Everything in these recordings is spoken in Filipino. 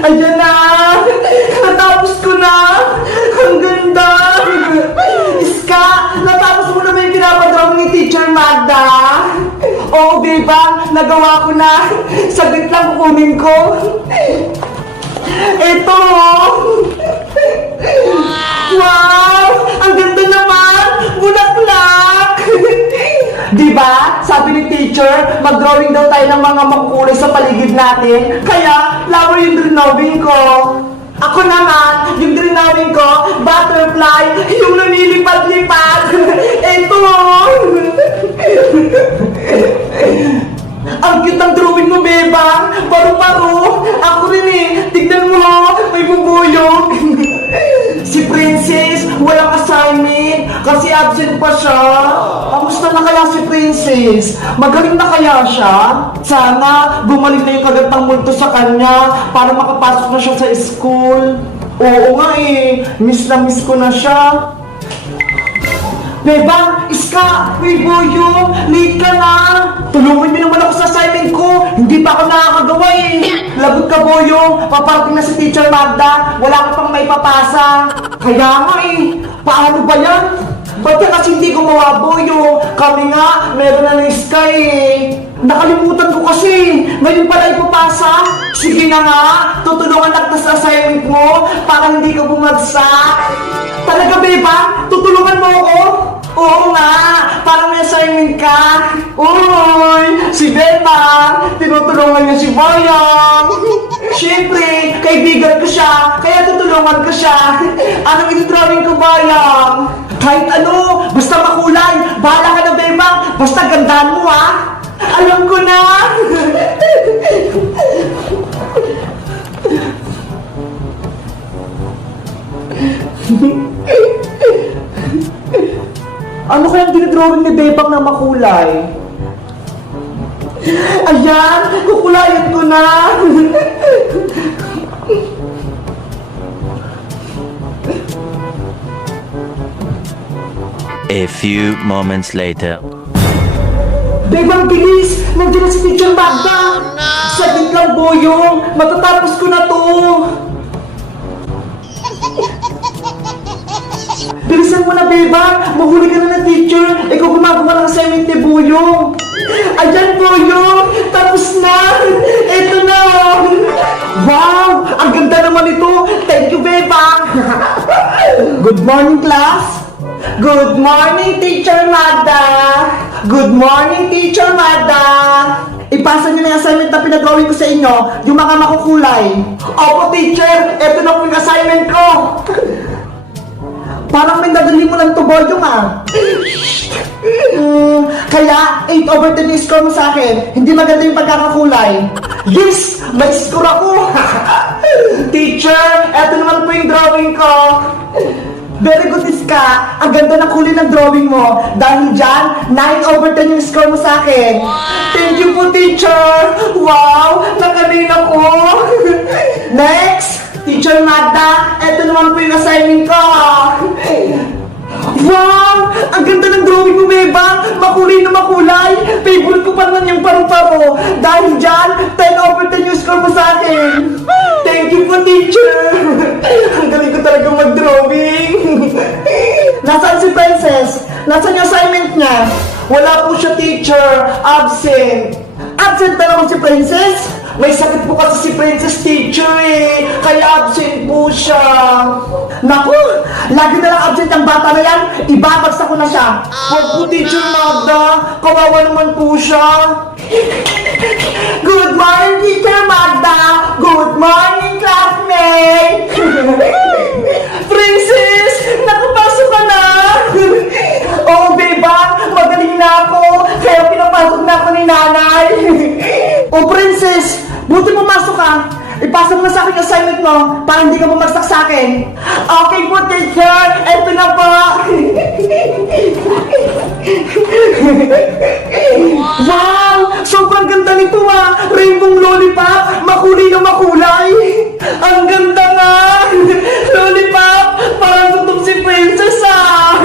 Ayan na! Natapos ko na! Ang ganda! Iska, natapos mo na ba yung pinapadrawing ni Teacher Magda? Oo, diba? Nagawa ko na. Saglit lang kukunin ko. Ito! Wow! Ang ganda naman! Bulaklak! Diba? Sabi ni teacher, mag-drawing daw tayo ng mga makukulay sa paligid natin. Kaya, flower yung drawing ko. Ako naman, yung drawing ko, butterfly, yung lumilipad-lipad. Ito! Ang cute ng drawing mo, Beba! Paru-paro! Ako rin eh! Tignan mo! May bubuyog! Si Princess, walang assignment kasi absent pa siya. Kamusta na kaya si Princess? Magaling na kaya siya? Sana bumalik na yung kagandang multo sa kanya para makapasok na siya sa school. Oo nga eh, miss na miss ko na siya. Beba, Iska, may boyo, late ka na. Tulungan niyo naman ako sa assignment ko. Hindi pa ako nakakagawa eh. Lagot ka, Boyo. Paparating na si Teacher Magda. Wala ka pang may papasa. Kaya nga eh. Paano ba yan? Ba't ka kasi hindi gumawa, Boyo? Kami nga, meron na ng Iska eh. Nakalimutan ko kasi. Ngayon pala ipapasa. Sige na nga, tutulungan kita sa assignment mo para hindi ka bumagsak. Talaga, Beba? Tutulungan mo ako? Oo nga, para may assignment ka. Uy, si Beba, tinutulungan niya si Boyong. Siyempre, kaibigan ko siya, kaya tutulungan ko siya. Anong itutrawing ko, Boyong? Kahit ano, basta makulay. Bahala ka na, Beba. Basta gandaan mo, ha? Alam ko na. Ano kayang dinidrawing ni Bebang na makulay? Ayan! Kukulayan ko na! A few moments later. Bebang, bilis! Nandiyan na si Teacher Magda! Saglit lang, Boyong! Matatapos ko na to! Bilisan mo na, Beba! Mahuli ka na ng teacher! Ikaw gumagawa ng assignment ni Boyong! Ayan, Boyong! Tapos na! Eto na! Wow! Ang ganda naman ito! Thank you, Beba! Good morning, class! Good morning, Teacher Magda! Good morning, Teacher Magda! Ipasa niyo na yung assignment na pinagawin ko sa inyo, yung mga makukulay. Opo, teacher! Eto na po yung assignment ko! Parang may nadali mo lang to, Boyong, ah. Kaya, 8/10 yung score mo sa akin. Hindi maganda yung pagkakakulay. Yes! May score ako! Teacher, eto naman po yung drawing ko. Very good, Iska. Ang ganda ng kulay ng drawing mo. Dahil dyan, 9/10 yung score mo sa akin. Thank you po, teacher. Wow! Nagaling ako. Next! Teacher Magda, eto naman po yung assignment ko. Wow! Ang ganda ng drawing mo, Beba! Makulay na makulay! Favorite ko pa naman yung paru-paro. Dahil dyan, 10/10 yung score mo sa akin. Thank you po, teacher! Ang galing ko talaga mag-drawing. Nasaan si Princess? Nasaan yung assignment niya? Wala po siya, teacher. Absent. Absent na naman si Princess? May sakit po kasi si Princess, teacher eh. Kaya absent po siya. Naku, lagi na lang absent ang bata na yan. Ibabagsak ko na siya. Huwag po, teacher Magda. Kawawa naman po siya. Good morning, teacher Magda. Good morning, classmate. Princess, nakapasok ka na. Oo, Beba, magaling na ako. Kaya pinapasok na ako ni nanay. Oh, Princess, buti pumasok ka. Ipasa mo na sa akin yung assignment mo para hindi ka bumagsak sa akin. Okay po, teacher. Eto na po. Wow! Sobrang ganda nito, ah. Rainbow lollipop. Makulay na makulay. Ang ganda nga. Lollipop. Parang tutong si Princess, ah.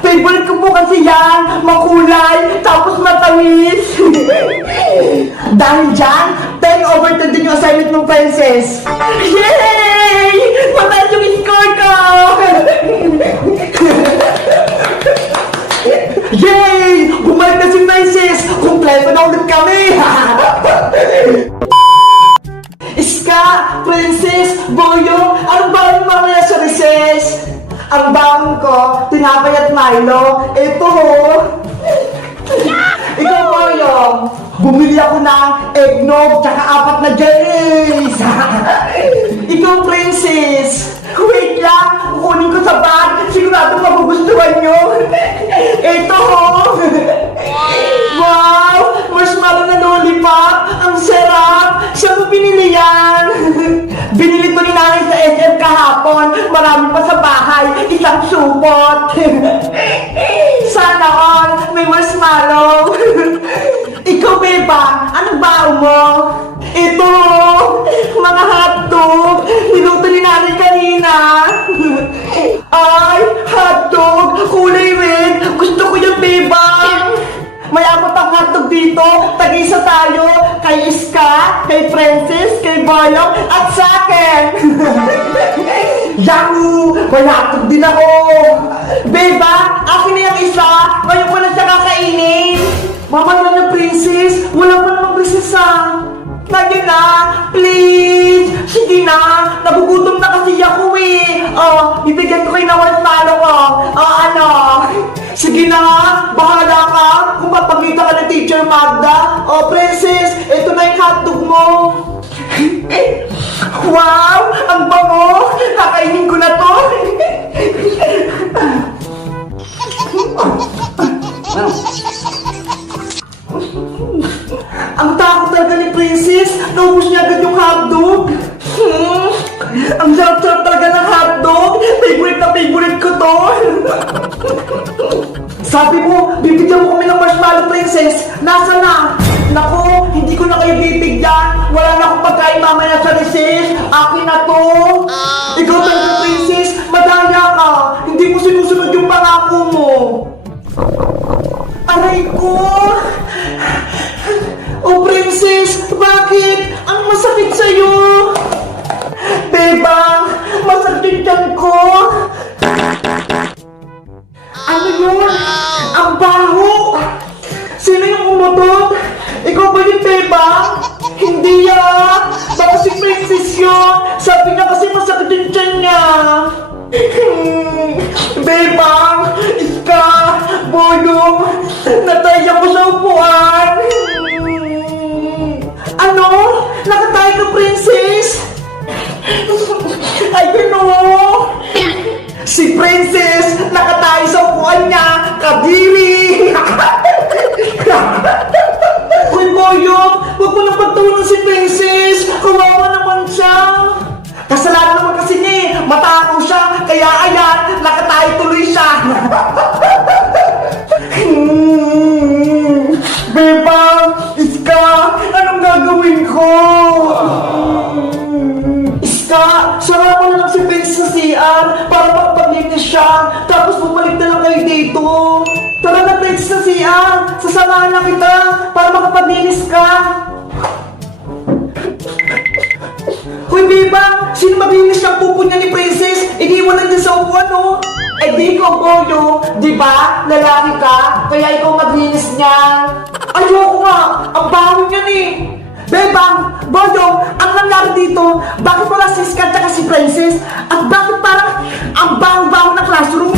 Favorite ko po kasi yan. Makulay. Tapos matamis. Dahil dyan, 10 na-overturn din yung assignment ng Princess. Yay! Mataas yung score ko! Yay! Bumalik na si Princess! Kumpleto na ulit kami! Iska, Princess, Boyong, anong baon mamaya sa recess? Ang baon ko, tinapay at Milo. Ito ho. Ikaw, Boyong, bumili ako ng eggnog tsaka 4 na jellies. Ikaw, Princess, wait lang, kukunin ko sa bag. Sigurado magugustuhan nyo. Ito ho. Wow! Marshmallow na lollipop! Ang sarap! Saan mo binili yan? Binili ko ni nanay sa SM kahapon. Marami pa sa bahay. Isang supot. Sana all may marshmallow. Ikaw, Beba, anong bao mo? Ito! Mga hotdog! Niluto ni nanay kanina. Ay! Hotdog! Kulay red! Gusto ko yung Beba! May 4 pang hotdog dito, tag-isa tayo, kay Iska, kay Princess, kay Boyong, at sa akin! Yahoo! May hotdog din ako! Beba, akin na yung isa, ngayon ko na siya kakainin! Mamaya na, Princess, wala pa namang Princess Lagyan na, please! Sige na, nagugutom na kasi ako eh! Oh, bibigyan ko kayo ng marshmallow ko! Oh, ano? Sige na, bahala ka kung papagkita ka ng Teacher Magda. Oh, Princess, ito na yung hotdog mo. Wow, ang bango! Kakainin ko na to. Ang takot talaga ni Princess, naubos niya agad yung hotdog. Ang sarap-sarap talaga ng hotdog. Favorite na favorite ko to. Sabi mo, bibigyan mo kami ng marshmallow, Princess. Nasa na? Naku, hindi ko na kayo bibigyan. Wala na akong pagkain mamaya sa recess. Akin na to. Ikaw talaga, Princess. Madaya ka. Hindi mo sinusunod yung pangako mo. Aray ko. Oh, Princess, bakit? Ang masakit sa'yo. Bebang, masakit yan ko. Ano yun? Ang baho! Sino yung umutot? Ikaw ba yung Bebang? Hindi ah! Baka si Princess yun! Sabi niya kasi masakit yung tiyan niya! Bebang! Iska! Boyong! Nataya ko sa upuan! Ano? Nakatay ka, Princess? Ayun o! Si Princess, nakatayo sa upuan niya, kadiri! Uy, Boyong, huwag mo nang pagtulong si Princess! Kawawa naman siya! Kasalanan naman kasi niya eh, matakaw siya, kaya ayan, nakatayo tuloy siya! Beba! Iska! Anong gagawin ko? Iska! Sara ko na lang si Princess sa CR para magpaglinis siya, tapos bumalik na lang kayo dito. Tara na, Princess, sa CR! Sasamahan na kita para makapaglinis ka. Hoy, Beba! Sino maglinis ng pupo niya ni Princess? Iniwan lang din sa upuan, no? Eh di ikaw, Boyo. Di ba? Lalaki ka, kaya ikaw maglinis niya. Ayoko nga! Ang baho niyan eh! Bebang! Boyo! Ang nangyari dito, bakit wala si Iska at si Princess? At bakit parang ang baho-baho na classroom?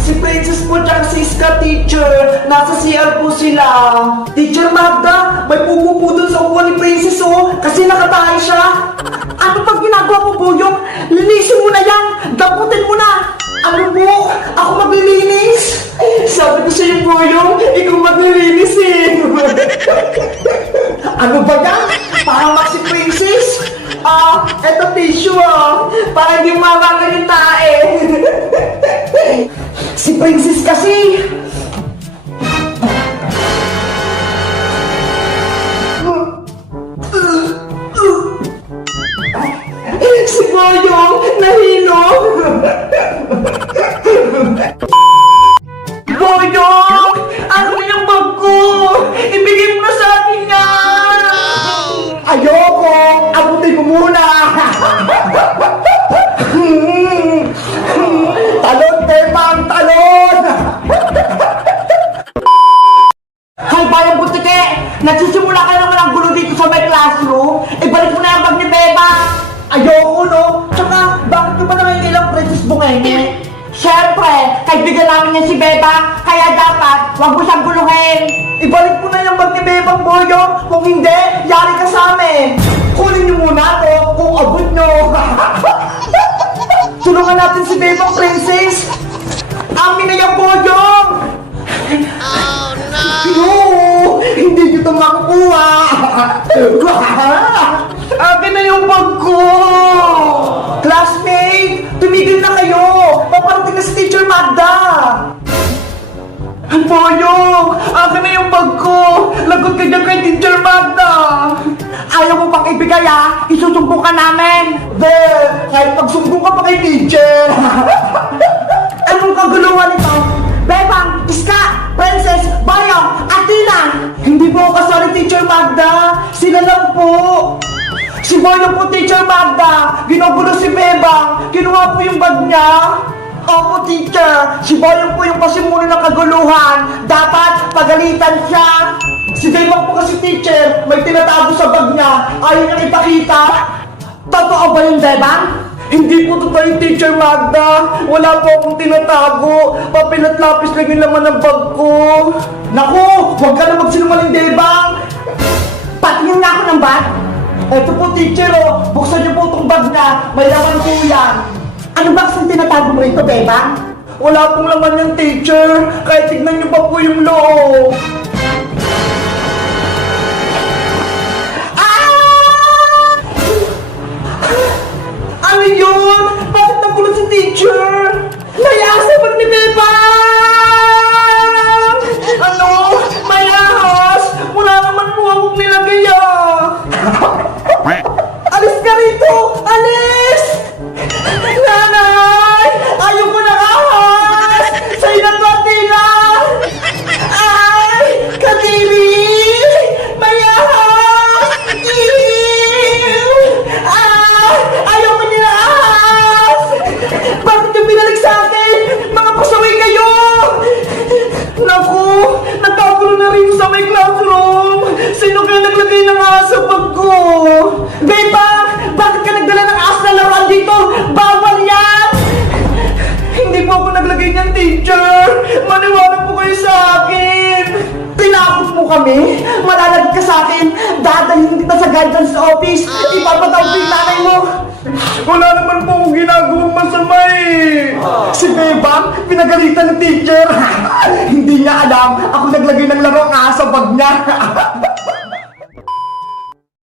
Si Princess po at si Iska, teacher. Nasa CR po sila. Teacher Magda, may pupo po dun sa upuan ni Princess oh, kasi nakatayo siya. Ano pag ginagawa mo, Boyong? Linisin mo na yan! Damputin mo na! Ano po? Ako maglilinis? Sabi ko sa'yo, Boyong, ikaw maglilinis eh. Ano ba yan? Parang Maxi Princess? Eto tissue para hindi mawakan yung tae. Si Princess kasi. Si Boyong, nahilo. Boyong! Ano yung bag ko? Ibigay mo na sa akin yan! Ayoko! Bigay ko muna! Talon, Bebang! Talon! Hay, bayang butike! Nagsisimula ka naman ang gulo dito sa may classroom? Ibalik mo na ang bag ni Bebang! Ayoko, no? Tsaka, bakit nyo ba naman ilang Princess Bungenge? Siyempre, kaibigan namin niya si Bebang, kaya dapat, wag mo siyang guluhin! Ibalik mo na yung bag ni Bebang, Boyong! Kung hindi, yari ka sa amin! Kunin niyo muna to kung abot nyo! Tulungan natin si Bebang, Princess! Amin na yung Boyong! Oh no! No! Hindi nyo ito makukuha! Akin na yung bag ko! Classmate! Tumigil na kayo! Paparating na si Teacher Magda! Ang Boyong! Akin na yung bag ko! Lagot ka dyan kay Teacher Magda! Ayaw mo pang ibigay ha? Isusumbong ka namin! Kahit magsumbong ka pa kay Teacher! Anong kaguluhan ito? Bebang, Iska, Princess, Bayong, Athena! Hindi po ako kasali, Teacher Magda! Sila lang po! Si Boyong po, Teacher Magda! Ginugulo si Bebang! Kinuha po yung bag niya! Opo, Teacher! Si Boyong po yung pasimuno ng kaguluhan! Dapat pagalitan siya! Si Bebang po kasi, Teacher, may tinatago sa bag niya! Ayaw niyang ipakita! Totoo ba yung Bebang? Hindi po totoo yung Teacher Magda. Wala po akong tinatago. Papel at lapis lang yung laman ng bag ko. Naku! Huwag ka na magsinungaling, Bebang! Patingin nga ako ng bag. Eto po, Teacher, oh. Buksan niyo po itong bag na. May laman po yan. Ano ba kasang tinatago mo ito, Bebang? Wala pong laman yung Teacher. Kahit tignan niyo pa po yung loob. Ano yun? Bakit nagulat si Teacher? May asa pag ni Bebang! Ano? May ahas? Wala naman po akong nilagay ah! Alis ka rito! Alis! Nanay! Ayaw ko ng ahas! Sa'yo na to, Athena! Ay! Kadiri! May ahas! Ew! Ah! Ayaw ko nila ahas! Bakit yung binalik sa akin? Mga pasaway kayo! Naku! Nagkagulo na rin sa may classroom! Sino kaya naglagay ng ahas sa bag ko? Bebang! Bakit ka nagdala ng ahas na laruan dito? Bawal yan! Hindi po ako naglagay niyan, Teacher! Maniwala po kayo sa akin! Tinapos mo kami? Malalag ka sa akin! Dadalhin kita sa guidance office! Ipapatawag ko yung nanay mo! Wala naman po akong ginagawang masama eh! Si Bebang, pinagalitan ng Teacher! Hindi niya alam, ako naglagay ng laro ang ahas sa bag niya!